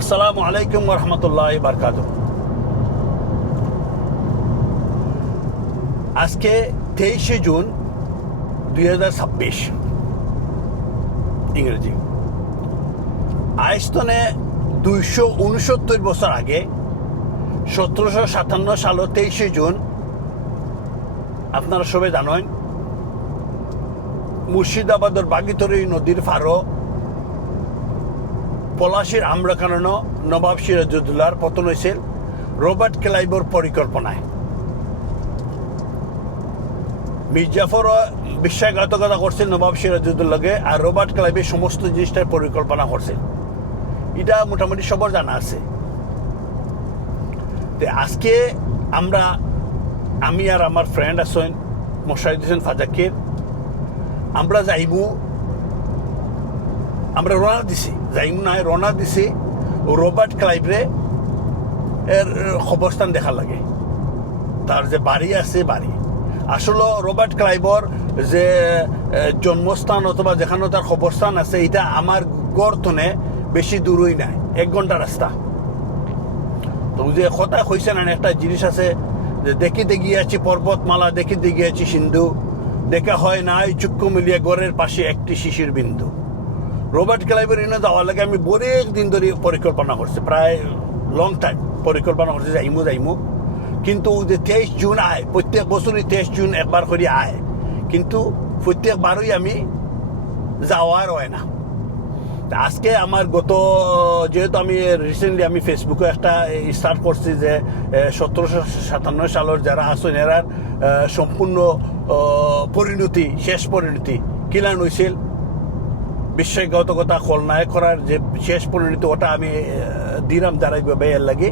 আসসালামু আলাইকুম রহমতুল্লাহ বারকাত। আজকে 23শে জুন 2026 ইংরেজি। আইস্তনে 269 বছর আগে 1757 সালের 23শে জুন আপনারা সবাই জানেন মুর্শিদাবাদের বাগিতরী নদীর ফারো পলাশির আম্রকানন নবাব সিরাজউদ্দৌলার পতন হয়েছিল রবার্ট ক্লাইভর পরিকল্পনায়। মির্জাফর বিশ্বাসঘাতকতা করছিল নবাব সিরাজউদ্দৌলাকে, আর রবার্ট ক্লাইভের সমস্ত জিনিসটার পরিকল্পনা করছিল। এটা মোটামুটি সবার জানা আছে। আজকে আমি আর আমার ফ্রেন্ড আছেন মোশাহিদ হোসেন ফাজাকির, আমরা রওনা দিছি রবার্ট ক্লাইভরে এর খবরস্থান দেখা লাগে, তার যে বাড়ি আছে বাড়ি। আসলে রবার্ট ক্লাইভর যে জন্মস্থান অথবা যেখানে তার খবরস্থান আছে এটা আমার গড়তনে বেশি দূরই নাই, 1 ঘন্টা রাস্তা। তো যে কথা কইছে না, একটা জিনিস আছে যে দেখিতে গিয়েছি পর্বতমালা, দেখিতে গিয়েছি সিন্ধু, দেখা হয় নাই চক্ষু মিলিয়ে গড়ের পাশে একটি শিশির বিন্দু। রবার্ট ক্লাইভের এনে যাওয়ার লাগে আমি অনেক দিন ধরে পরিকল্পনা করছি, প্রায় লং টাইম পরিকল্পনা করছি যাইমু। কিন্তু যে 23 জুন আয়, প্রত্যেক বছরই 23 জুন একবার করে আয়, কিন্তু প্রত্যেকবারই আমি যাওয়ার হয় না। আজকে আমার যেহেতু আমি রিসেন্টলি আমি ফেসবুকে একটা স্টার্ট করছি যে 1757 সালের যারা আছেন এরার সম্পূর্ণ শেষ পরিণতি কিলান হয়েছিল, বিশ্বাসঘাতকতা খলনায়ক করার যে শেষ পরিণতি, ওটা আমি দিলাম দাঁড়াইবে এর লাগে।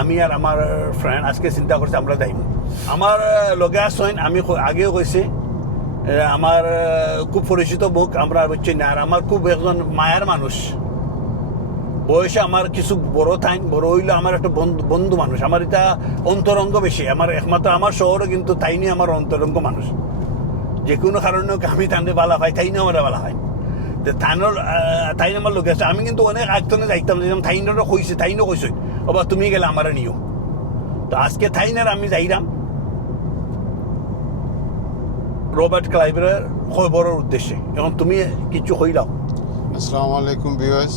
আমি আর আমার ফ্রেন্ড আজকে চিন্তা করছি আমরা যাইব। আমার লগে আসেন, আমি আগেও কইছি আমার খুব পরিচিত মুখ, আমরা বুঝছি না। আর আমার খুব একজন মায়ার মানুষ, বয়সে আমার কিছু বড় হইলো আমার একটা বন্ধু মানুষ, আমার এটা অন্তরঙ্গ বেশি। আমার একমাত্র আমার শহরে কিন্তু তাই নিয়ে আমার অন্তরঙ্গ মানুষ, যে কোনো কারণে আমি তাইনে বালা পাই, তাই নিয়ে আমার বালা হয়। তাই আমার লোক আছে। আমি কিন্তু অনেক আগতনে যাইতাম, যেরকম থাইনারও কইছে, তাইনও কইছে ওবা তুমি গেলে আমার নিও। তো আজকে থাইনার আমি যাইরাম রবার্ট ক্লাইভের খবরের উদ্দেশ্যে। এখন তুমি কিছু কইলাও। আসসালামু আলাইকুম ভিউয়ার্স।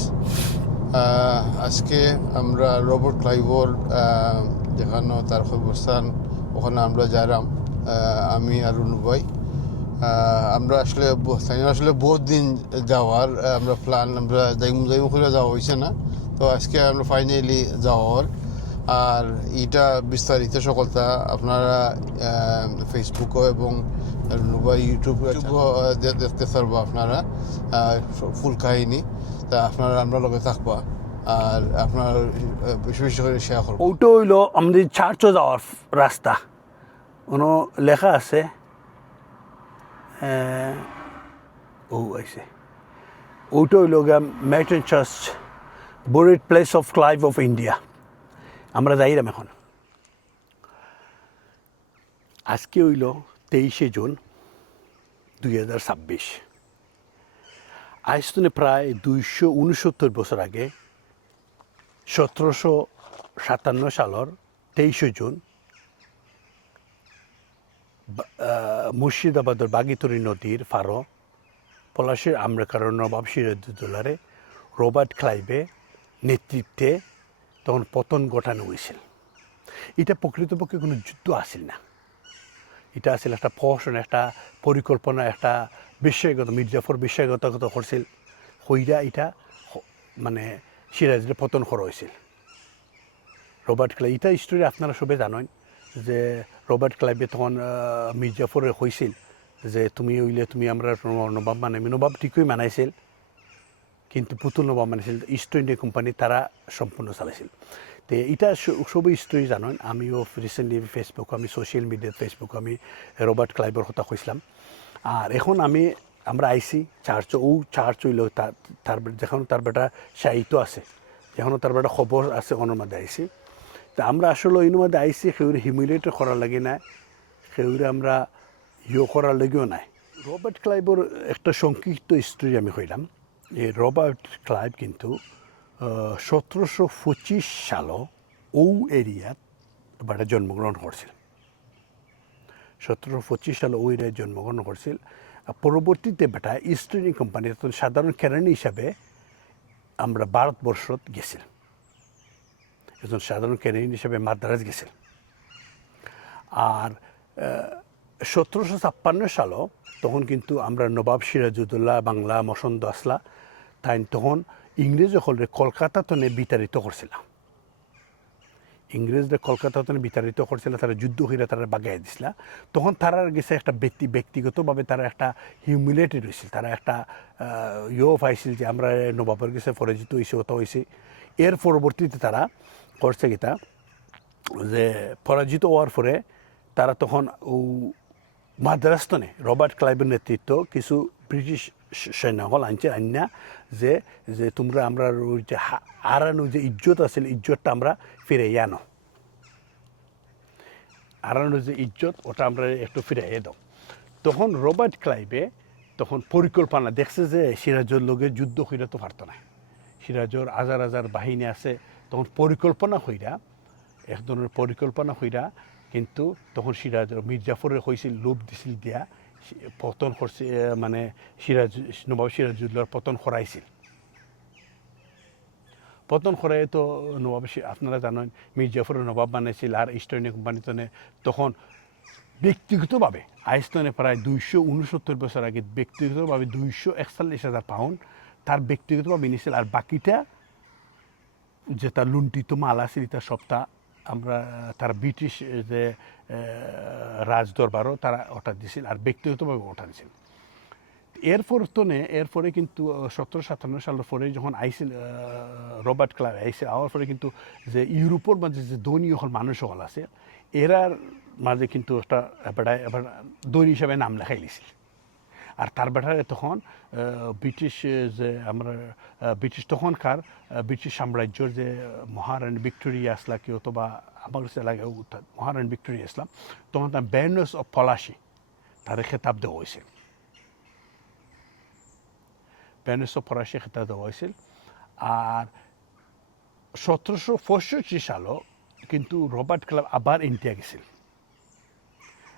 আজকে আমরা রবার্ট ক্লাইভর যেখানে তার খবরস্থান ওখানে আমরা যাইলাম, আমি আর রুনুভাই। আমরা আসলে বহুত দিন যাওয়ার আমরা প্ল্যান, আমরা যাইমু করে যাওয়া হয়েছে না। তো আজকে আমরা ফাইনালি যাওয়ার, আর এইটা বিস্তারিত সকলটা আপনারা ফেসবুকও এবং ইউটিউবে দেখতে পারবো আপনারা ফুল কাহিনী। তা আপনারা আমরা লগে থাকবা, আর আপনার বেশি বেশি করে শেয়ার করবো। ওটা হইল আমাদের চার্চও যাওয়ার রাস্তা, কোনো লেখা আছে ওটা হইল Moreton church, buried place of Clive of India. আমরা যাইলাম এখন। আজকে হইল 23শে জুন 2026। আইস্তনে প্রায় 269 বছর আগে 1757 সালের 23শে জুন মুর্শিদাবাদের বাগিতরী নদীর ফারো পলাশির আম্রকানন নবাব সিরাজউদ্দৌলারে রবার্ট ক্লাইভে নেতৃত্বে তখন পতন ঘটানো হয়েছিল। এটা প্রকৃতপক্ষে কোনো যুদ্ধ আসিল না, এটা আসলে একটা প্রহসন, একটা পরিকল্পনা, একটা মির্জাফর বিশ্বাসঘাতকতা করছিল হইরা এটা মানে সিরাজের পতন করা হয়েছিল। রবার্ট ক্লাইভ এটা স্টোরি আপনারা সবাই জানেন যে রবার্ট ক্লাইভে তখন মির্জাফরে হয়েছিল যে তুমি আমরা নবাব মানাইমি। নবাব ঠিকই মানাইছিল, কিন্তু পুতুল নবাব মানাইছিল ইস্ট ইন্ডিয়া কোম্পানি, তারা সম্পূর্ণ চালাইছিল। তো এটা সবই স্টোরি জানেন। আমিও রিসেন্টলি আমি সোশ্যাল মিডিয়াত ফেসবুক আমি রবার্ট ক্লাইভের কথা কইছিলাম। আর এখন আমরা আইসি চার্চ হইল তার যেখানে তার বেটা সাহিত্য আছে, যেখানে তার বেটা খবর আছে, ওনার মধ্যে আইসি। তা আমরা আসলে ওইর মধ্যে আইসি সেউরে হিউমিলেট করার লাগে না, সেউরে আমরা করার লাগেও নাই। রবার্ট ক্লাইভের একটা সংক্ষিপ্ত স্টোরি আমি কইলাম। এই রবার্ট ক্লাইভ কিন্তু 1725 সালও ও এরিয়াত বেটা জন্মগ্রহণ করছিল 1725 সালে ওই এরিয়ায় জন্মগ্রহণ করছিল আর পরবর্তীতে বেটা ইস্ট ইন্ডিয়া কোম্পানি সাধারণ কেরানি হিসাবে আমরা ভারতবর্ষত গেছিলাম একজন সাধারণ কেরানি হিসাবে মাদ্রাজ গেছিল আর 1756 সালও তখন কিন্তু আমরা নবাব সিরাজউদ্দৌলা বাংলা মসন্দ আসলা তাই তখন ইংরেজ হলে কলকাতা তনে বিতাড়িত করছিলাম ইংরেজরা কলকাতা তনে বিতাড়িত করছিল তারা যুদ্ধ হইলে তারা বাগাই দিছিল তখন তারা গেছে একটা ব্যক্তিগতভাবে তারা একটা হিউমিলেটেড হয়েছিল তারা একটা পাইছিল যে আমরা নবাবের কাছে পরাজিত হয়েছে ওটা হয়েছে এর পরবর্তীতে তারা করছে গীতা যে পরাজিত হওয়ার পরে তারা তখন মাদ্রাস্তনে রবার্ট ক্লাইভের নেতৃত্ব কিছু ব্রিটিশ সৈন্যসকল আনছে আন্যা যে যে তোমরা আমরা যে হারানো যে ইজ্জত আছে ইজ্জতটা আমরা ফিরাই আনো হারানো যে ইজ্জত ওটা আমরা একটু ফিরাইয়ে দাও তখন রবার্ট ক্লাইভে তখন পরিকল্পনা দেখছে যে সিরাজের লগে যুদ্ধ হইরা তো পারতো না সিরাজের হাজার হাজার বাহিনী আছে তখন পরিকল্পনা হইরা এক ধরনের পরিকল্পনা হইরা কিন্তু তখন সিরাজ মির্জাফরের হয়েছিল লোভ দিছিল দিয়া পতন করছে মানে নবাব সিরাজউদ্দৌলার পতন করাইছিল পতন করাই তো নবাব আপনারা জানেন মির্জাফরের নবাব বানাইছিল আর ইস্ট ইন্ডিয়া কোম্পানি তখন ব্যক্তিগতভাবে আইস্তনে প্রায় 269 বছর আগে ব্যক্তিগতভাবে 241,000 পাউন্ড তার ব্যক্তিগতভাবে নিয়েছিল আর বাকিটা যে তার লুণ্ঠিত মাল আছে তার সবটা আমরা তারা ব্রিটিশ যে রাজদরবারও তারা ওটা দিছিল আর ব্যক্তিগতভাবে ওটা দিছিল এরপরে কিন্তু 1757 সালের পরে যখন আইসিল রবার্ট ক্লাইভ আইসিল আওয়ার পরে কিন্তু যে ইউরোপের মাঝে যে ধনী হল মানুষ হল আছে এরার মাঝে কিন্তু একটা এবার ধনী হিসাবে নাম লেখাই লিছিল আর তার বেটারে তখন ব্রিটিশ যে আমরা ব্রিটিশ তখনকার ব্রিটিশ সাম্রাজ্যের যে মহারানী ভিক্টোরিয়া আসলা কি অথবা আমার কাছে লাগে মহারানী ভিক্টোরিয়া আসলাম তখন তার ব্যারনেস অফ পলাশি তার খেতাব দেওয়া হয়েছিল ব্যারনেস অফ পলাশি খেতাব দেওয়া হয়েছিল আর 1765 সালও কিন্তু রবার্ট ক্লাইভ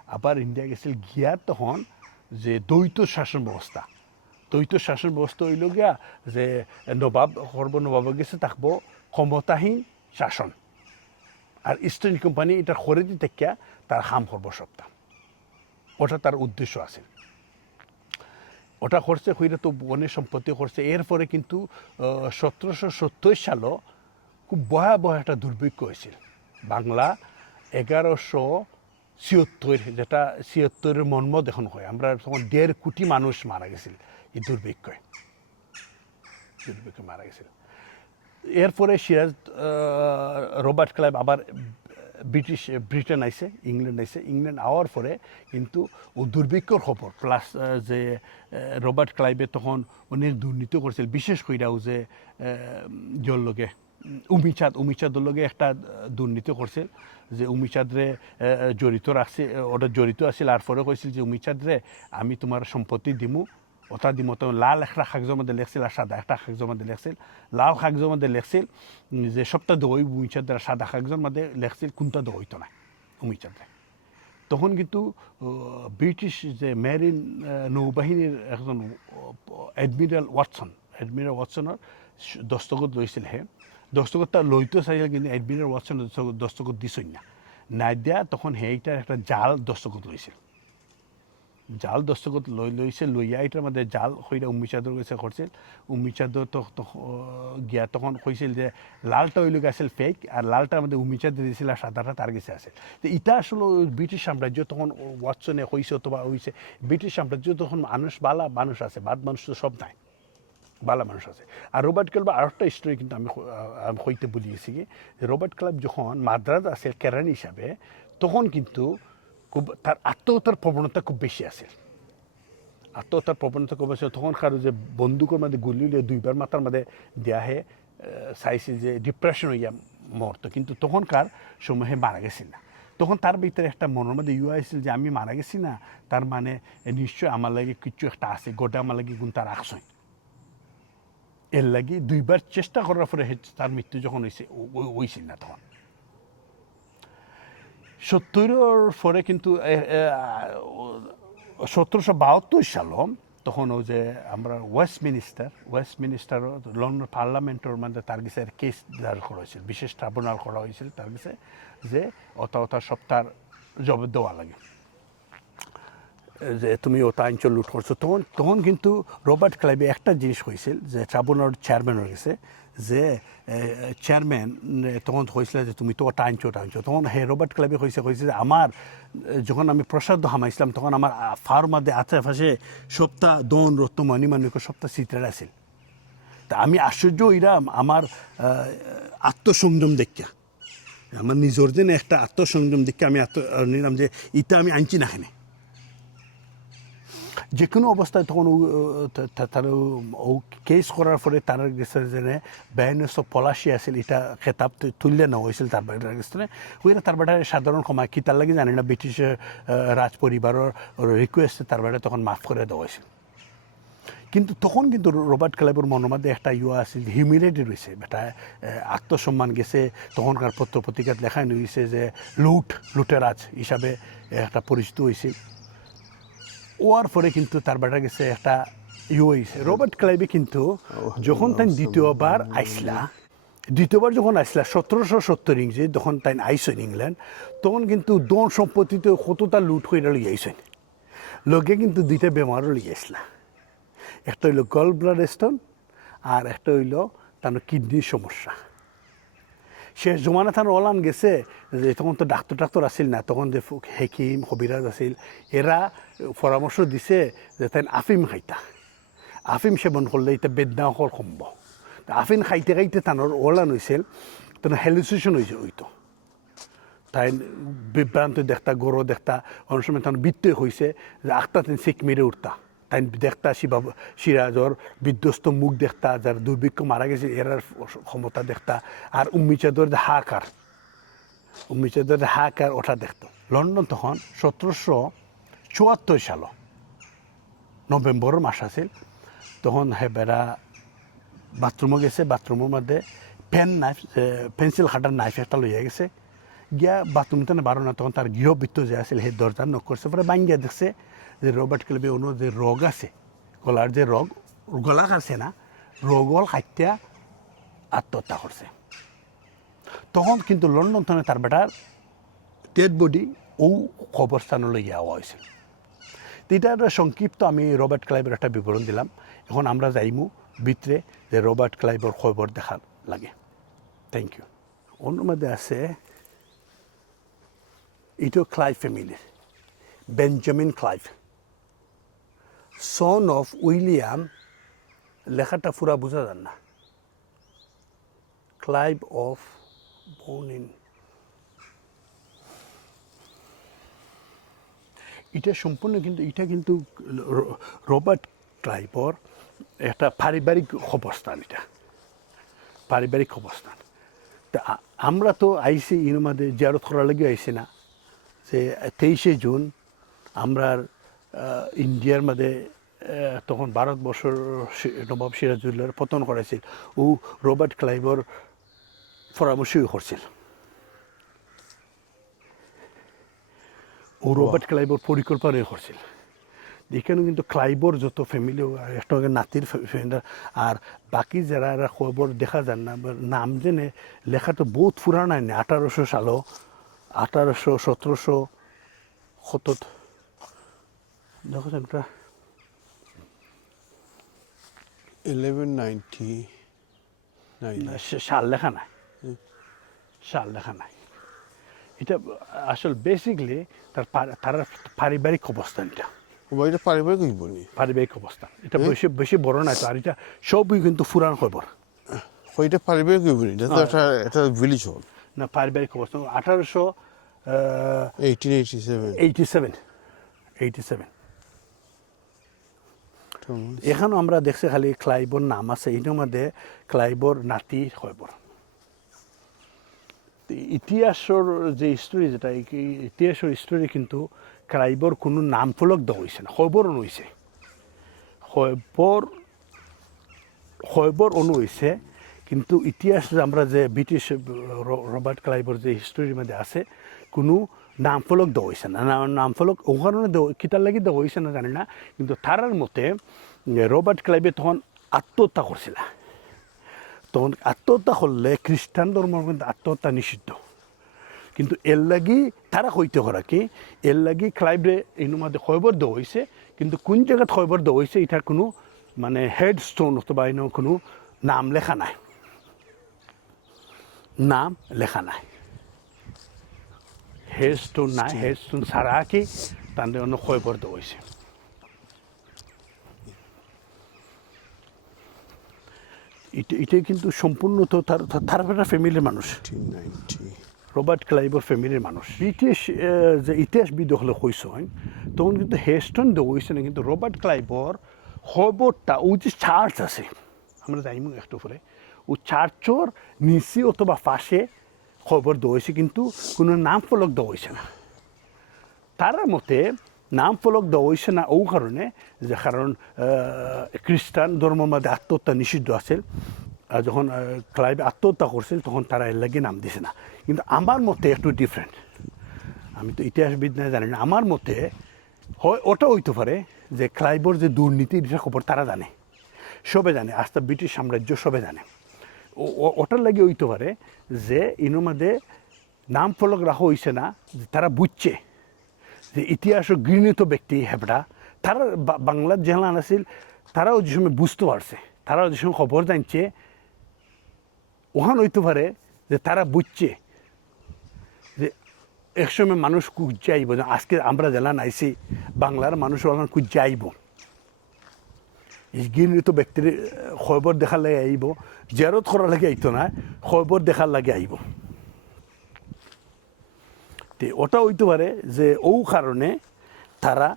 আবার ইন্ডিয়া গেছিল গিয়া তখন যে দ্বৈত শাসন ব্যবস্থা হইল গিয়া যে নবাব গেছে থাকবো ক্ষমতাহীন শাসন আর ইস্ট ইন্ডিয়া কোম্পানি এটা খরিদি থেকে তার হাম করবো সবটা ওটা তার উদ্দেশ্য আছে ওটা করছে হইলে তো বনের সম্পত্তি করছে এরপরে কিন্তু 1770 সালও খুব ভয়াবহ একটা দুর্ভিক্ষ হয়েছিল বাংলা 1176 যেটা 76-এর মন্মত এখন হয় আমরা তখন 1.5 কোটি মানুষ মারা গেছিল এই দুর্ভিক্ষে মারা গেছিল এরপরে রবার্ট ক্লাইভ আবার ব্রিটেন আইছে ইংল্যান্ড আওয়ার পরে কিন্তু ও দুর্ভিক্ষর খবর প্লাস যে রবার্ট ক্লাইভে তখন অনেক দুর্নীতি করছিল বিশেষ কইরাও যে জললোকে উমিচাঁদের লগে একটা দুর্নীতি করছিল যে উমিচাঁদরে জড়িত আছিল আর পরে কইছিল যে উমিচাঁদরে আমি তোমার সম্পত্তি দিমু ওটা দিমু তো লাল একটা কাগজের মধ্যে লেখছিল আর সাদা একটা কাগজের মধ্যে লেখছিল লাল কাগজের মধ্যে লেখছিল যে সপ্তাহ দই উমিচাঁদের সাদা কাগজের মধ্যে লেখছিল কোনটা দইতো না উমিচাঁদরে তখন কিন্তু ব্রিটিশ যে মেরিন নৌবাহিনীর একজন অ্যাডমিরাল ওয়াটসনের দস্তখত লইছিল দস্তখতটা লইতে চাইছিল কিন্তু অ্যাডমিরাল ওয়াটসন দস্তখত দিছই না দিয়া তখন সেইটার একটা জাল দস্তখত লইছিল লইয়া এটার মধ্যে জাল হইরা উম্মিচাঁদর কাছে করছিল উম্মিচাঁদর তো গিয়া তখন কইছিল যে লালটা হইল গেছিল ফেক আর লালটার মধ্যে উম্মিচাঁদ দিয়েছিল আর সাদাটা তার কাছে আছে তো এটা আসলে ব্রিটিশ সাম্রাজ্য তখন ওয়াটসনে হয়েছে অথবা হয়েছে ব্রিটিশ সাম্রাজ্য তখন মানুষ আছে বাদ মানুষ তো সব নাই ভালো মানুষ আছে আর রবার্ট ক্লাইভ আরেকটা স্টোরি কিন্তু আমি হইতে বলিয়েছি কি রবার্ট ক্লাইভ যখন মাদ্রাজ আছে কেরানি হিসাবে তখন কিন্তু খুব তার আত্মহত্যার প্রবণতা খুব বেশি আছে তখন কারো যে বন্দুকের মধ্যে গুলি দুইবার মাথার মধ্যে দেয়া হে চাইছে যে ডিপ্রেশন হইয়া মরতো কিন্তু তখনকার সময়ে মারা গেছিল না তখন তার ভিতরে একটা মনের মধ্যে আসছিল যে আমি মারা গেছি না তার মানে নিশ্চয় আমার লাগে কিছু একটা আছে গোটা আমার লাগে গুণ তার রাখছই এর লাগি দুইবার চেষ্টা করার পরে তার মৃত্যু যখন হয়েছিল না তখন 70-এর পরে কিন্তু 1772 সালও তখন ও যে আমরা ওয়েস্টমিনিস্টার লন্ডন পার্লামেন্টের মধ্যে তার কাছে কেস দাঁড় করা হয়েছিল, বিশেষ ট্রাইব্যুনাল করা হয়েছিল তার কাছে যে অতা সপ্তাহ জবাব দেওয়া লাগে যে তুমি ওটা অঞ্চল লুট করছো। তখন কিন্তু রবার্ট ক্লাইভে একটা জিনিস হয়েছিল যে ট্রাইব্যুনাল চেয়ারম্যান হয়ে গেছে যে চেয়ারম্যান তখন হয়েছিল যে তুমি তো ওটা আনছো তখন হে রবার্ট ক্লাইভে হয়েছে যে আমার যখন আমি প্রসাদ হামাইছিলাম তখন আমার ফার মধ্যে আশেপাশে সপ্তাহ দন রত্ন মানিমানিক সপ্তাহ চিত্রের আছিল। তা আমি আশ্চর্য ইরাম আমার আত্মসংযম দেখা, আমার নিজের জন্য একটা আত্মসংযম দেখে আমি নিলাম যে ইটা আমি আনছি না এখানে। যে কোনো অবস্থায় তখন তার ও কেস করার পরে তার গেছে যে বেআইনস্থ পলাশি আছিল এটা খেতাব তুললে নেওয়া হয়েছিল তার বেটার গেছে ওইটা তার বেটার সাধারণ ক্ষমা কি তার লাগে জানি না ব্রিটিশের রাজ পরিবারের রিকোয়েস্টে তার বেটা তখন মাফ করে দেওয়া হয়েছিল। কিন্তু তখন কিন্তু রবার্ট ক্লাইভের মনের মধ্যে একটা আছে হিউমিলিটি রয়েছে, বেটা আত্মসম্মান গেছে। তখনকার পত্র পত্রিকাত লেখায় হয়েছে যে লুটেরাজ হিসাবে একটা পরিচিত হয়েছিল। ওয়ার পরে কিন্তু তার বেটা গেছে একটা হয়েছে। রবার্ট ক্লাইভে কিন্তু যখন তাই দ্বিতীয়বার যখন আসলা 1770 ইংরেজি যখন তাই আইসেন ইংল্যান্ড, তখন কিন্তু দন সম্পত্তিতে কতটা লুট হয়ে লই আইসেন। লোকে কিন্তু দুইটা বেমারও লই আসলা, একটা হইল গল ব্লাডার স্টোন আর একটা হইল তার কিডনির সমস্যা। শেষ জমানা তার ওলান গেছে যে তখন তো ডাক্তার আসিল না, তখন যে হেকিম হবিরাজ আসিল এরা পরামর্শ দিছে যে তাই আফিম খাইতা, আফিম সেবন করলে এটা বেদনা হল সম্ভব। আফিম খাইতে তানোর ওলান হয়েছিল, তখন হ্যালুসিনেশন হইতো, তাই বিভ্রান্ত দেখতা গরো দেখতা, অনেক সময় তখন বৃত্ত হয়েছে যে আখতা তেন চেক মেরে উঠতা, তাই দেখতা সিরাজর বিধ্বস্ত মুখ দেখতা, যার দুর্ভিক্ষ মারা গেছে এরার ক্ষমতা দেখতা, আর উম্মিচাদর যে হাকার ওটা দেখতো। লন্ডন তখন 1774 সাল নভেম্বরের মাস আছিল। তখন বেড়া বাথরুমে গেছে, বাথরুমের মধ্যে পেন্সিল কাটার নাইফ একটা লইয়া গেছে, গিয়া বাথরুমতে বারো না, তখন তার গৃহবৃত্ত যে আছিল সেই দরজা নক করছে, পরে বাঙ্গিয়া দেখছে যে রবার্ট ক্লাইভে অন্য যে রোগ আছে গলার যে রোগ, গলা কাটছে না, রোগল খাইত্যা আত্মহত্যা করছে। তখন কিন্তু লন্ডন থানে তার বেটার ডেড বডি ও কবরস্থানলৈ যাওয়া হয়েছিল। এটার সংক্ষিপ্ত আমি রবার্ট ক্লাইভের একটা বিবরণ দিলাম। এখন আমরা যাইমু ভিতরে যে রবার্ট ক্লাইভের খবর দেখার লাগে। Thank you. অন্য মধ্যে আছে ইটো ক্লাইভ ফ্যামিলির Benjamin Clive, son of William, লেখাটা পুরা বোঝা যান না, ক্লাইভ অফ বোনিন। এটা সম্পূর্ণ কিন্তু রবার্ট ক্লাইভর একটা পারিবারিক অবস্থান, এটা পারিবারিক অবস্থান। তা আমরা তো আইসি এর মধ্যে জিয়ারত করার লাগে আইসি না, যে 23শে জুন আমরা ইন্ডিয়ার মধ্যে তখন ভারতবর্ষের নবাব সিরাজউদ্দৌলার পতন করেছিল, ও রবার্ট ক্লাইভর পরামর্শই করছিল, ও রবার্ট ক্লাইভর পরিকল্পনাই করছিল। এখানে কিন্তু ক্লাইভর যত ফ্যামিলি একটা নাতির ফ্যামিলি আর বাকি যারা খবর দেখা যান না, নাম জেনে লেখা তো বহুত পুরানা, 1800 সালও 1800 1700 দেখো একটা 1199 সাল লেখা নাই, সাল লেখা নাই। এটা আসলে বেসিকলি তার পারিবারিক অবস্থান, এটা পারিবারিক অবস্থান। এটা বেশি বড় নাই তো, আর এটা সবই কিন্তু পুরান খবর। ওইটা পারিবারিক এটা তো একটা ভিলেজ হল না, পারিবারিক অবস্থান 1887। এখানেও আমরা দেখছি খালি ক্লাইভর নাম আছে, এটার মধ্যে ক্লাইভর নাতি খবর। ইতিহাসের যে হিস্টোরি, যেটা ইতিহাসের হিস্টোরি কিন্তু ক্লাইভর কোনো নাম ফলক দেওয়া হয়েছে না, খবরও নইছে। খবর খয়বর অনু হয়েছে, কিন্তু ইতিহাস যে আমরা যে ব্রিটিশ রবার্ট ক্লাইভর যে হিস্টোরির মধ্যে আছে কোনো নামফলক দেওয়া হয়েছে না, নামফলক ও কারণে কিতার লাগি দেওয়া হয়েছে না জানি না, কিন্তু তারার মতে রবার্ট ক্লাইভে তখন আত্মহত্যা করছিল। তখন আত্মহত্যা করলে খ্রিস্টান ধর্ম কিন্তু আত্মহত্যা নিষিদ্ধ, কিন্তু এর লাগি তারা হইতে করা কি এর লাগি ক্লাইভে এর মধ্যে খবর দেওয়া হয়েছে, কিন্তু কোন জায়গায় খবর দেওয়া হয়েছে এটার কোনো মানে হেডস্টোন অথবা এনে কোনো নাম লেখা নাই, নাম লেখা নাই, হেডস্টোন নাই, হেডস্টোন ছাড়া কি তাদের অন্য খবর দেওয়া হয়েছে। এটাই কিন্তু সম্পূর্ণ তো তার একটা ফ্যামিলির মানুষ, 1890 রবার্ট ক্লাইভর ফ্যামিলির মানুষ। ব্রিটিশ যে ইতিহাসবিদ হলে কইসেন তখন কিন্তু হেস্টন দেওয়া হয়েছে না, কিন্তু রবার্ট ক্লাইভর খবরটা ও যে চার্চ আছে আমরা যাইমু একটু পরে, ও চার্চর নিচে অথবা পাশে খবর দেওয়া হয়েছে, কিন্তু কোনো নাম ফলক দেওয়া হয়েছে না। তার মতে নাম ফলক দেওয়া হয়েছে না ও কারণে যে কারণ খ্রিস্টান ধর্মের মধ্যে আত্মহত্যা নিষিদ্ধ আছে, যখন ক্লাইভ আত্মহত্যা করছিল তখন তারা এর লাগে নাম দিছে না। কিন্তু আমার মতে একটু ডিফারেন্ট, আমি তো ইতিহাসবিদ না জানি না, আমার মতে হয় ওটা হইতে পারে যে ক্লাইভর যে দুর্নীতির খবর তারা জানে, সবে জানে, আস্তে ব্রিটিশ সাম্রাজ্য সবে জানে, ওটার লাগে হইতে পারে যে ইনোর মধ্যে নাম ফলক রাখা হয়েছে না, যে তারা বুঝছে যে ইতিহাস ঘৃণিত ব্যক্তি হেবড়া তারা বাংলার জেলান আছিল, তারাও যে সময় বুঝতে পারছে, তারাও যে সময় খবর জানছে, ওখান হইতে পারে যে তারা বুঝছে যে একসময় মানুষ কুজ্জে আইব, আজকে আমরা জেলান আইসি বাংলার মানুষ ওখানে কুজ্জে আইব, এই ঘৃণিত ব্যক্তির খবর দেখার লাগে আইব, জেরত করার লাগে আইতো না, খবর দেখার লাগে আইব। ওটা হইতে পারে যে ও কারণে তারা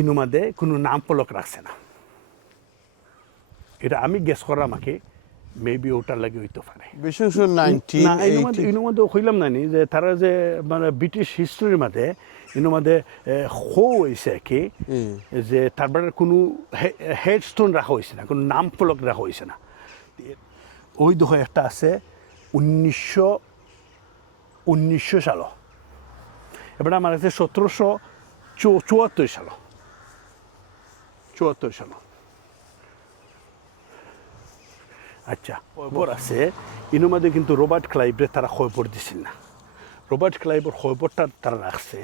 ইনুমাদে কোনো নাম ফলক রাখছে না, এটা আমি গেস করা আমাকে মেবি ওটার লাগে হইতে পারে। ইনুমাদে হইলাম না যে তারা যে মানে ব্রিটিশ হিস্ট্রির মধ্যে ইনুমাদে হয়েছে কি যে তারপরে কোনো হেডস্টোন রাখা হয়েছে না, কোনো নাম ফলক রাখা হয়েছে না। ওই দেখো একটা আছে 1900 সাল, এবার আমার কাছে 1774 সাল, 74 সাল। আচ্ছা খবর আছে ইনোর মধ্যে, কিন্তু রবার্ট ক্লাইভরে তারা খবর দিছিল না, রবার্ট ক্লাইভর খবরটা তারা রাখছে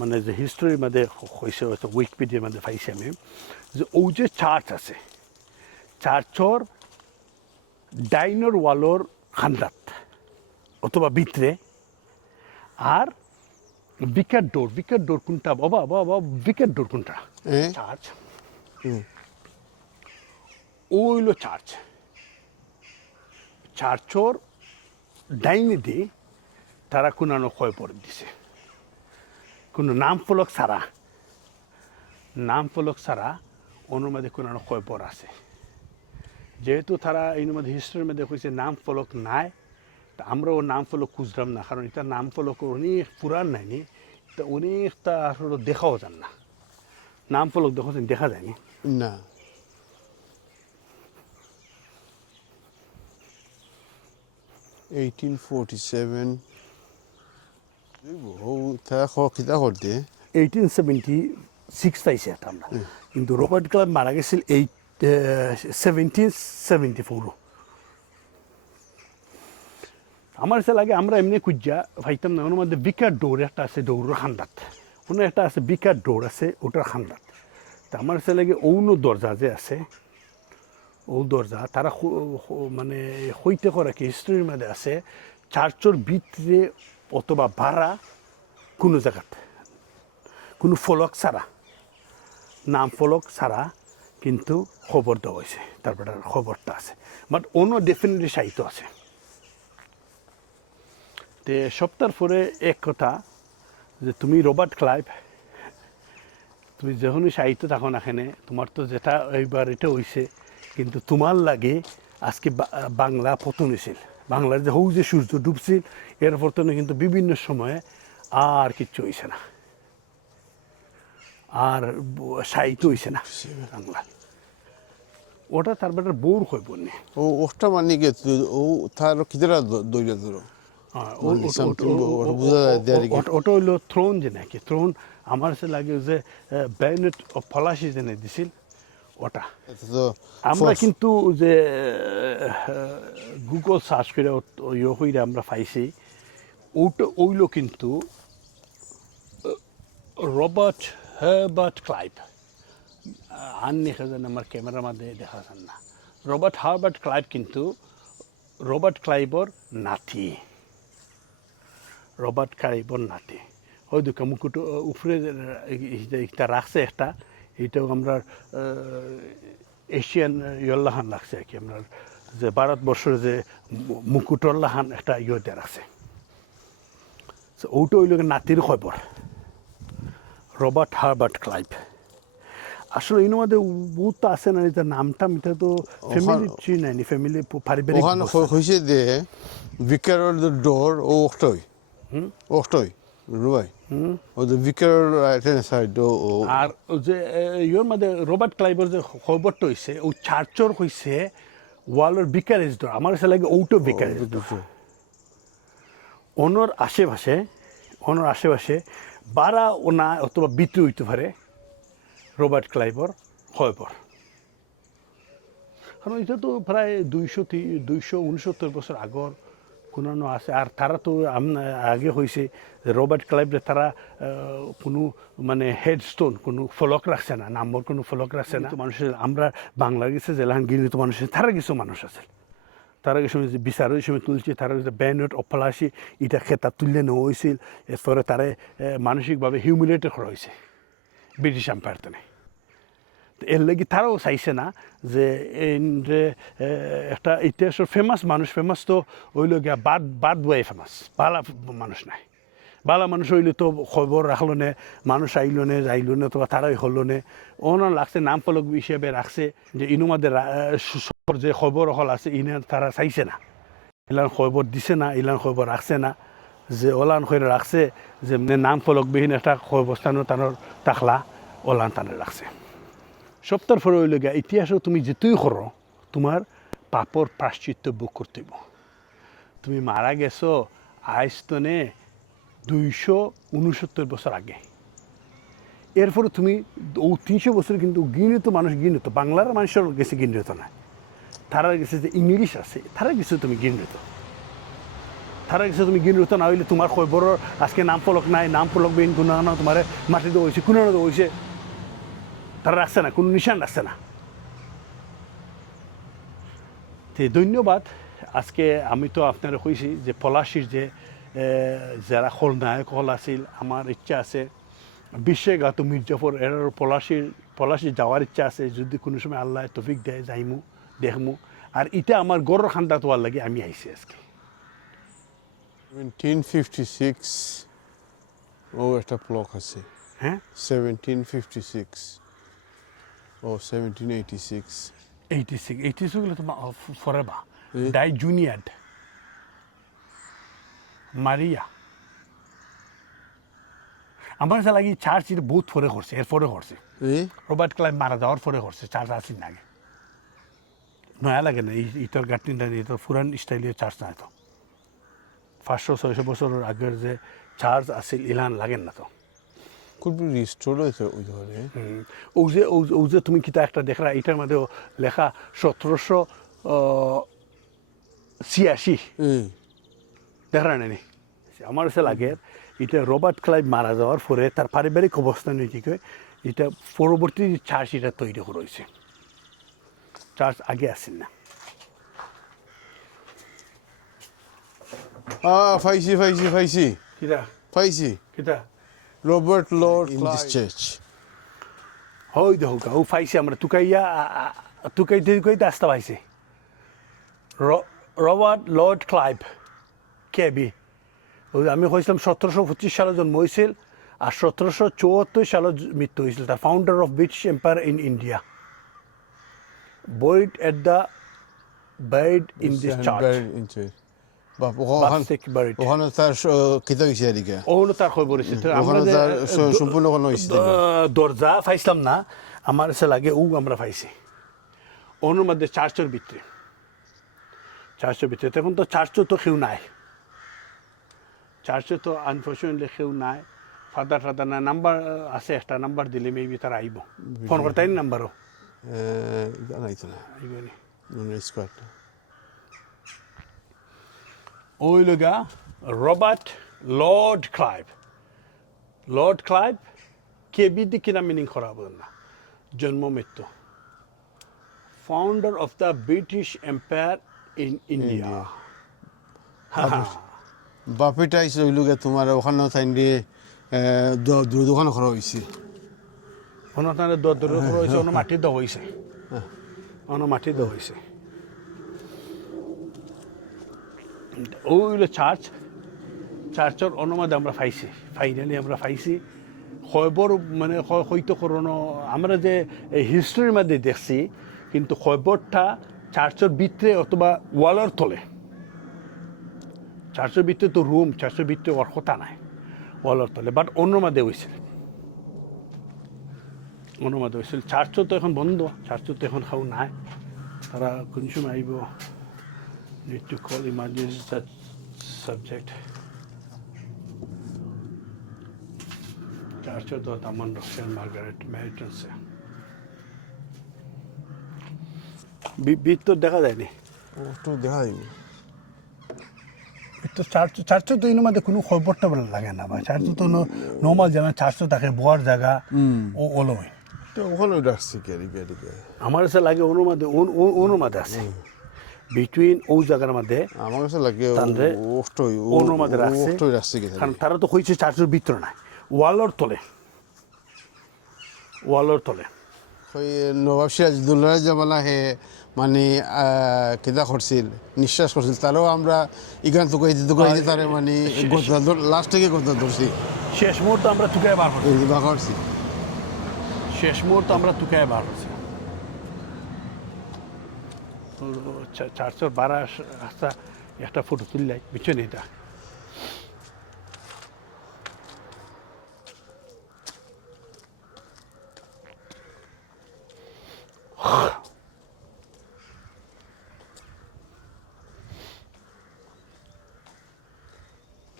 মানে যে হিস্টোরির মধ্যে হয়েছে, হয়তো উইকিপিডিয়ার মধ্যে পাইছি আমি, যে ও যে চার্চ আছে চার্চর ডাইনর ওয়ালর খান্দাত অথবা ভিতরে, আর বিকেট ডোর কোনটা বাবা বাবা বিকেট ডোর কোনটা চার্চ, ওইলো চার্চ, চার্চর ডাইনে দিয়ে তারা কোনো খবর দিছে, কোনো নাম ফলক ছাড়া ওর মধ্যে কোনো খবর আছে, যেহেতু তারা এর মধ্যে হিস্ট্রির মধ্যে কইছে নাম ফলক নাই, তা আমরা ও নাম ফলক খুঁজলাম না, কারণ এটা নাম ফলক অনেক পুরান নাইনি, তা অনেকটা আসলে দেখাও যান না, নাম ফলক দেখা যায়নি না। কিতা করতে 1876 পাইছে এটা আমরা, কিন্তু রবার্ট ক্লাইভ মারা গেছিল 1774। আমার সে লাগে আমরা এমনি খুঁজা ভাইতাম না, ওর মধ্যে বিকার ডোর একটা আছে, ডৌরের খান্দাত ওখানে একটা আছে, বিকার ডোর আছে ওটার খান্দাত, তা আমার সে লাগে অন্য দরজা যে আছে, ও দরজা তারা মানে হইতে করা কি হিস্ট্রির মধ্যে আছে, চার্চর ভিতরে অথবা ভাড়া কোনো জায়গাত কোনো ফলক ছাড়া, নাম ফলক ছাড়া কিন্তু খবর দেওয়া হয়েছে, তারপরে খবরটা আছে, বাট অন্য ডেফিনেটলি সাহিত্য আছে। তে সপ্তাহ পরে এক কথা যে তুমি রবার্ট ক্লাইভ, তুমি যখনই সাহিত্য থাকো না এখানে, তোমার তো যেটা এইবার এটা হয়েছে, কিন্তু তোমার লাগে আজকে বাংলা পতন হয়েছিল, বাংলার যে হৌ যে সূর্য ডুবছিল এর পতনে কিন্তু বিভিন্ন সময়ে আর কিচ্ছু হয়েছে না, আর সাহিত্য হয়েছে না বাংলা, ওটা তার বেটার বউর হইব না। ও ওটা মানে কি ও তার কিতরা দইরা ধরো মানে something বুঝা যায় দেয়ারি কি ওটা হইলো থ্রোন যে নাকি থ্রোন আমার সে লাগে যে ব্যানেট ও ফলাশি যে দিছিল ওটা। তো আমরা কিন্তু যে গুগল সার্চ করে ইয়ে হইলে আমরা পাইছি ওটা ওইলো কিন্তু রবার্ট হার্বার্ট ক্লাইভ। আন দেখা যান আমার ক্যামেরার মধ্যে দেখা যান না। রবার্ট হার্বার্ট ক্লাইভ কিন্তু রবার্ট ক্লাইভর নাতি। রবার্ট ক্লাইভর নাতি ওই দুঃখ মুকুট উপরে এটা রাখছে একটা, এইটাও আমরা এশিয়ান ইয়ল্লাহান লাগছে আর কি, আপনার যে ভারতবর্ষের যে মুকুটল্লাহান একটা ইয়েতে রাখছে। ওটা ওই লোকের নাতির খবর রবার্ট হার্বার্ট ক্লাইভ। আসলে এর মধ্যে বহুত আছে না, এটা নামটা মিটা তো ফ্যামিলি ট্রি নাইনি, ফ্যামিলি পারিবারিক ওখানে হইছে যে ভিকারের ডোর ও ওটাই রুবাই ও যে ভিকারের রাইট হ্যান্ড সাইড ও আর যে ইয়োর মধ্যে রবার্ট ক্লাইভের যে খবরটা হইছে ও চার্চর হইছে ওয়ালের ভিকারেজ ডোর। আমার কাছে লাগে ওটো ভিকারেজ ডোর। ওনার আশেপাশে বারা ওনা অথবা বিক্রি হইতে পারে রবার্ট ক্লাইভর খবর। কারণ এটা তো প্রায় 269 বছর আগর কোনানো আছে। আর তারা তো আগে হয়েছে রবার্ট ক্লাইভরে তারা কোনো মানে হেডস্টোন কোনো ফলক রাখছে না, নাম্বার কোনো ফলক রাখছে না। মানুষের আমরা বাংলার গেছে জেলাহান গিরিত মানুষের তারা কিছু মানুষ আছে, তারা কিছু বিচারের সময় তুলছে, তারা ব্যানট অফলাসি এটা খেতা তুললে নেওয়া হয়েছিল। এরপরে তারা মানসিকভাবে হিউমিলেটেড করা হয়েছে ব্রিটিশ এম্পায়ারতে। এর লাগি তারাও চাইছে না যে একটা ইতিহাসের ফেমাস মানুষ, ফেমাস তো ওইল গিয়া বাদ বয়ে ফেমাস, বালা মানুষ নাই। বালা মানুষ হইলে তো খবর রাখলো নে, মানুষ আইল নে যাইল নে, অথবা তারাই হলো নে। ওনার লাগছে নাম ফলক হিসেবে রাখছে যে ইনুমাদের যে খবর হল আছে ইনে তারা চাইছে না, ইলান খবর দিছে না, ইলান খবর রাখছে না। যে ওলান করে রাখছে যে নাম ফলকবিহীন একটা অবস্থানও তানোর তাকলা ওলান টানে রাখছে। সপ্তাহ পরে হইল গিয়া ইতিহাসও তুমি যেতেই করো তোমার পাপর প্রাশ্চিত্য ভোগ করতে হইব। তুমি মারা গেছো আইস্তনে 269 বছর আগে, এরপরে তুমি ও 300 বছর কিন্তু গিনিত মানুষ গিনিত, বাংলার মানুষের গেছে গিনিত না, তারা গেছে যে ইংলিশ আছে তারা গেছে তুমি গিনিত, তারা গেছে তুমি গিনিত না হইলে তোমার খবর আজকে নাম ফলক নাই, নাম ফলক বিহীন কোনো না তোমার মাটিতে হয়েছে কোনো না হয়েছে, তারা রাখছে না, কোনো নিশান রাখছে না। তো ধন্যবাদ। আজকে আমি তো আপনারা কইছি যে পলাশির যে যারা খলনায়ক হল আছিল, আমার ইচ্ছা আছে বিশ্বঘাত মির্জাফর এর পলাশি যাওয়ার ইচ্ছা আছে, যদি কোনো সময় আল্লাহ তৌফিক দেয় যাইমু দেখমু। আর এটা আমার গড়ের খান্দাত হওয়ার লাগে আমি আইছি আজকে। 1756 ও একটা প্লক আছে, হ্যাঁ 1756 ও 1786 86 হলে তো ফরেবা ডাই জুনিয়ার্ড মারিয়া। আমার কাছে লাগে চার্চ এটা বহুত ফরে করছে, এরপরে করছে রবার্ট ক্লাইভ মারা যাওয়ার পরে করছে, চার্চ আসিন না আগে। নয়া লাগে না ইটার গার্টিনটা, এটা পুরান স্টাইলের চার্চ না, তো 500-600 বছরের আগের যে চার্চ আছিল ইলান লাগেন না তো। could be restored হয়েছে ওই ধরে। ও যে তুমি কিতা একটা দেখলা এটার মধ্যে লেখা 1786 দেখলা নানি। আমার কাছে লাগে এটা রবার্ট ক্লাইভ মারা যাওয়ার পরে তার পারিবারিক অবস্থান ঠিক হয়, এটা পরবর্তী চার্চ এটা তৈরি করা হয়েছে, চার্চ আগে আসেন না। ফাইসি কিতা ফাইসি কিতা Robert Lord in this church হই দেখো ও ফাইছে আমরা তুকাইতে আসতে পাইছে রবার্ট লর্ড ক্লাইভ কেবি। আমি কইছিলাম 1725 সালে জন্ম হয়েছিল আর 1774 সালে মৃত্যু হয়েছিল। তার founder of British empire in India, buried at the bed in this church. ওখানে তার কিতা হয়েছে এদিকে, ওখানে তার খবর হয়েছে। আমরা সম্পূর্ণ কোনো হয়েছে দরজা পাইছিলাম না, আমার সে লাগে ও আমরা পাইছি। ওনার মধ্যে চার্চের ভিতরে তখন তো চার্চও তো কেউ নাই, চার্চে তো আনফর্চুনেটলি কেউ নাই, ফাদার না। নাম্বার আছে, একটা নাম্বার দিলে মেবি তারা আইব, ফোন করতে নাম্বারও জানাইতো না আইবনি। স্কোয়ারটা ওই লগা রবার্ট লর্ড ক্লাইভ কেবিদি কিনা মিনিং করা বলেন না, জন্ম মৃত্যু, founder of the British empire in India. বাপিটা ইসে হইলগে তোমার ওখানে তাই দিয়ে দোকান করা হয়েছে। ওনার দর হয়েছে, অন্য মাটির দেওয়া হয়েছে, মাটির দেওয়া হয়েছে। ওইগুলো চার্চের অনুমতি আমরা পাইছি, ফাইনালি আমরা পাইছি। খবর মানে হয়তো করোনো আমরা যে হিস্ট্রির মধ্যে দেখছি, কিন্তু খবরটা চার্চের ভিতরে অথবা ওয়ালের তলে, চার্চের ভিতরে তো রুম, চার্চের ভিতরে ওর কথা নাই, ওয়ালের তলে, বাট অনুমতি হয়েছিল, চার্চও তো এখন বন্ধ, চার্চও তো এখন খাও নাই, তারা কোন সময় আইব। Need to call emergency subject. চার্চও তো তেমন রশিয়ান মার্গারেট ম্যারিটনসে বিট তো দেখা যায়নি, একটু দেখা যায়নি। তো চার্চও তো এর মধ্যে কোনো খবরটা বলে লাগে না, বা চার্চও তো নর্মাল জায়গা, চার্চও থাকে বোয়ার জায়গা ও ওলোই, তো ওখানে ডাকছে আমার কাছে লাগে অনুমাদে আছে বিটুইন ও জায়গার মধ্যে। আমার কাছে লাগে অনুমাদে রাখছে, কারণ তারা তো হয়েছে চার্চের ভিতরে নাই, ওয়ালের তলে। ওই নবাব সিরাজউদ্দৌলা জামালা হে মানে কেদা করছিল, নিঃশ্বাস করছিল, তারাও আমরা ইগান তুকাইতে তারে মানে লাস্ট থেকে কথা ধরছি, শেষ মুহূর্তে আমরা তুকায় বার করছি, চারশোর 12 রাস্তা একটা ফটো তুললাই বুঝছেন এটা।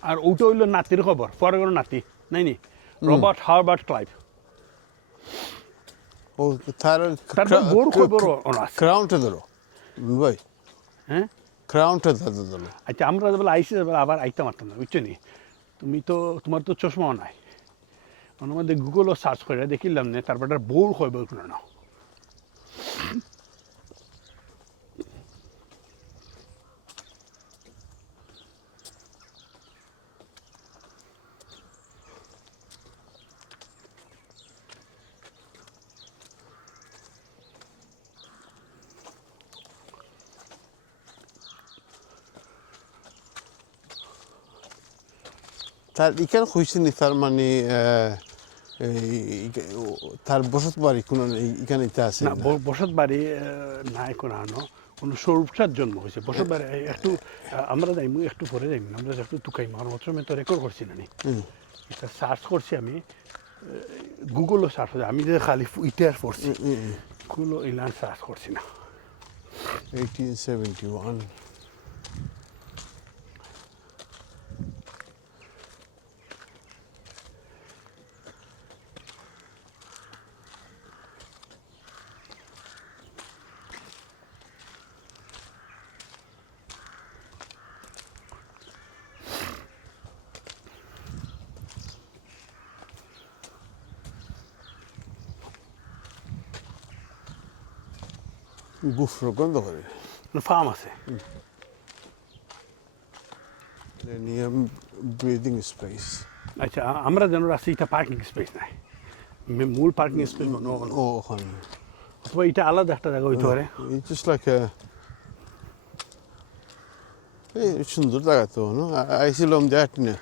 আর ওটা হইল নাতির খবর, পরে কোনো নাতি নাইনি, রবার্ট হার্বার্ট ক্লাইভ। ও তার গরু খবর ক্রাউনটা ধরো ভাই, হ্যাঁ ক্রাউনটা ধরো। আচ্ছা আমরা বলে আইসি আবার আইতে পারতাম না বুঝছো নি, তোমার তো চশমাও নাই, ওর মধ্যে গুগলও সার্চ করে দেখিলাম না, তারপর বউর খবর কোনো না। তার এখানে হয়েছে নি, তার মানে তার বসত বাড়ি কোনো এখানে আছে না, বসত বাড়ি নাই কোনো স্বরূপসার জন্ম হয়েছে বসত বাড়ি। একটু আমরা যাইমু, একটু পরে যাইমু, আমরা একটু টুকাইমু, আমার প্রথমে তো রেকর্ড করছি না, এটা সার্চ করছি আমি, গুগলও সার্চ করছি আমি, যে খালি ইতিহাস পড়ছি, গুগলও ইলান সার্চ করছি না। 1871 গুফর গন্ধ করে ফার্ম আছে, ব্রিদিং স্পেস। আচ্ছা আমরা যেন রাস্তা এটা পার্কিং স্পেস নাই, মূল পার্কিং স্পেস ও ওখানে, অথবা এটা আলাদা একটা জায়গা হইতে পারে। জাস্ট লাইক এই সুন্দর জায়গা তো, আইছিলাম দেখ না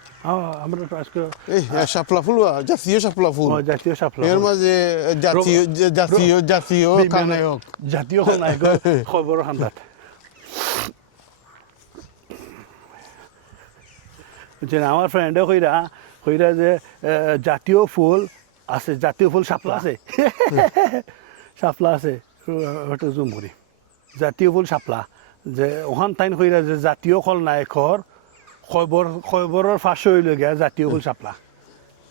আমরা তো আজকে এই শাপলা ফুল, জাতীয় শাপলা ফুল, জাতীয় শাপলা, এর মাঝে জাতীয় খানায়ক, জাতীয় খানায়ক খবর হান্দাত বুঝছেন। আমার ফ্রেন্ডে কইরা যে জাতীয় ফুল আছে, জাতীয় ফুল শাপলা আছে, শাপলা আছে, ওটা জুম করি। জাতীয় ফুল শাপলা যে ওখান তাইন কইরা যে জাতীয় ফল নায়কর খয়বরের ফাঁসে হইল গিয়া জাতীয় ফুল শাপলা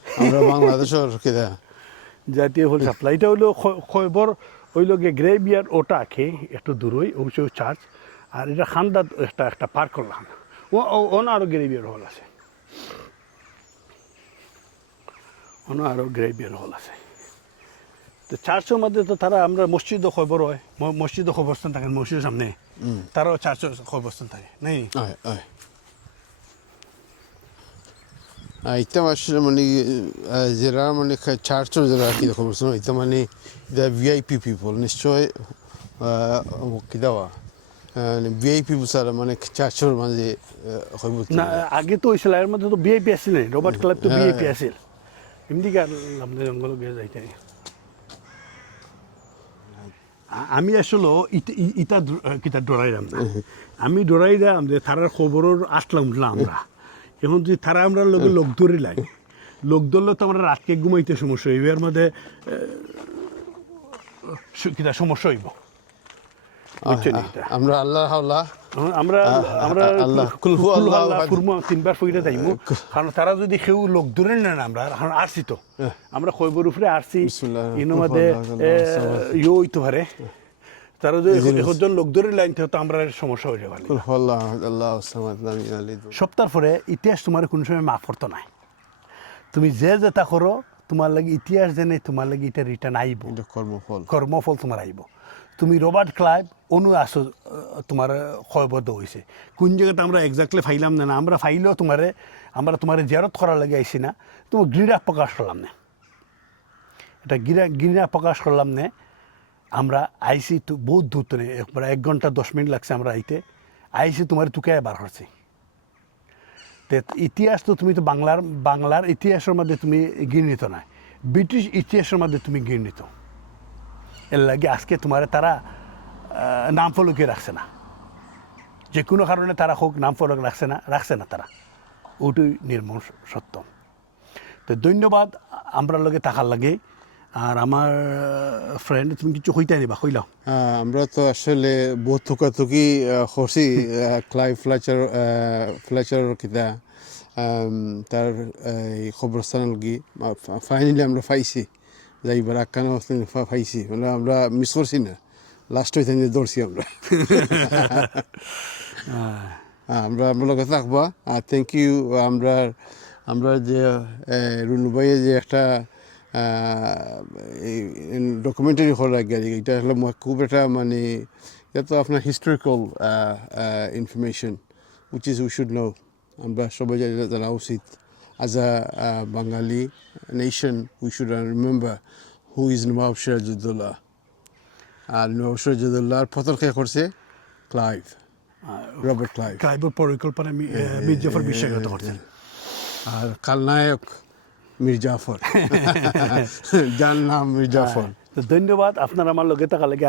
আমরা বাংলাদেশের কিনা জাতীয় ফুল শাপলা এটা হইলো খয়বর হইল গিয়ে গ্রেভিয়ার ওটা আঁকে একটু দূরই অবশ্য চার্চ আর এটা খান্দাত একটা পার্ক করলাম অন্য আরও গ্রেভিয়ার হল আছে অন্য আরও গ্রেভিয়ার হল আছে তো চার্চের মধ্যে তো তারা আমরা মসজিদও খবর হয় মসজিদও খবরস্থান থাকেন মসজিদের সামনে তারাও চার্চের খবরস্থান থাকে নাই আয় আয় ইতা আসলে মানে যারা মানে চার্চের যারা কি খবর শোনো ইতা মানে ভিআইপি পিপল নিশ্চয় কি দেওয়া ভিআইপি সারা মানে চার্চের মাঝে না আগে তো হয়েছিল এর মধ্যে তো বিআইপি আসছিল রবার্ট ক্লাব তো বিআইপি আসছিল এমনি কি আর আমাদের জঙ্গল গিয়ে যাইতে আমি আসলে ইটা কিতা ডরাইলাম না আমি ডরাইলাম যে তারার খবরের আসলাম উঠলাম আমরা এখন যদি তারা আমরা লোকে লোক ধরিলাই লোক ধরলে তো আমরা রাতকে ঘুমাইতে সমস্যা হইব এর মধ্যে কিতা সমস্যা হইব আমরা আল্লাহ আল্লাহ আমরা আমরা আল্লাহ ফুরমো তিনবার ফইরা যাইমু কারণ তারা যদি কেউ লোক ধরে নেন আমরা এখন আসছি তো আমরা খৈবর উপরে আসছি ইনো মধ্যে ইয়ে হইতে পারে তারা যদি একজন লোক ধরে লাইন তো আমরা সমস্যা হয়ে যাবে সপ্তাহ পরে ইতিহাস তোমার কোনো সময় মাফ করতো নাই তুমি যে তা করো তোমার লাগে ইতিহাস জেনে তোমার লাগে এটা রিটার্ন আইব কর্মফল তোমার আইব তুমি রবার্ট ক্লাইভ অনু আসো তোমার ক্ষয়বদ্ধ হয়েছে কোন জায়গাতে আমরা এক্স্যাক্টলি ফাইলাম না আমরা ফাইলেও আমরা তোমার জেরত করার লাগে আইসি না তোমার ঘৃণা প্রকাশ করলাম না এটা ঘৃণা প্রকাশ করলাম না আমরা আইসি তো বহুত দূর তো নেই 1 ঘন্টা 10 মিনিট লাগছে আমরা আইসি তোমার তুকে বার করছি ইতিহাস তো তুমি তো বাংলার ইতিহাসের মধ্যে তুমি ঘৃণিত না ব্রিটিশ ইতিহাসের মধ্যে তুমি ঘৃণিত এর লাগে আজকে তোমার তারা নাম ফলকে রাখছে না যে কোনো কারণে তারা হোক নাম ফলক রাখছে না তারা ওটাই নির্মম সত্য তো ধন্যবাদ আমরা লগে থাকার লাগে আর আমার ফ্রেন্ড তুমি কিছু হইতে নিবা কইলাম আমরা তো আসলে বহুত থুকাথুকি করছি ক্লাইভ ফ্লেচার কিতা তার এই খবরস্থান লগি ফাইনালি আমরা পাইছি যাইবার আকানো পাইছি মানে আমরা মিস করছি না লাস্ট হইতে দৌড়ছি আমরা আমরা লগে থাকবা আর থ্যাংক ইউ আমরা যে রুনু ভাইয়ের যে একটা ডকুমেন্টারি করা গেছে এটা হলো খুব একটা মানে এটা তো আপনার historical information which is we should know আমরা সবাই জানা উচিত as a Bengali nation we should remember who is Nawab Sirajuddaulah আর নওয়াব সিরাজউদ্দৌলার পতন কে করছে ক্লাইভ রবার্ট ক্লাইভের পরিকল্পনা মীর জাফর বিশ্বাসগত করছেন আর কালনায়ক মীর জাফর যার নাম মীর জাফর ধন্যবাদ আপনার আমার লগে থাকা লাগে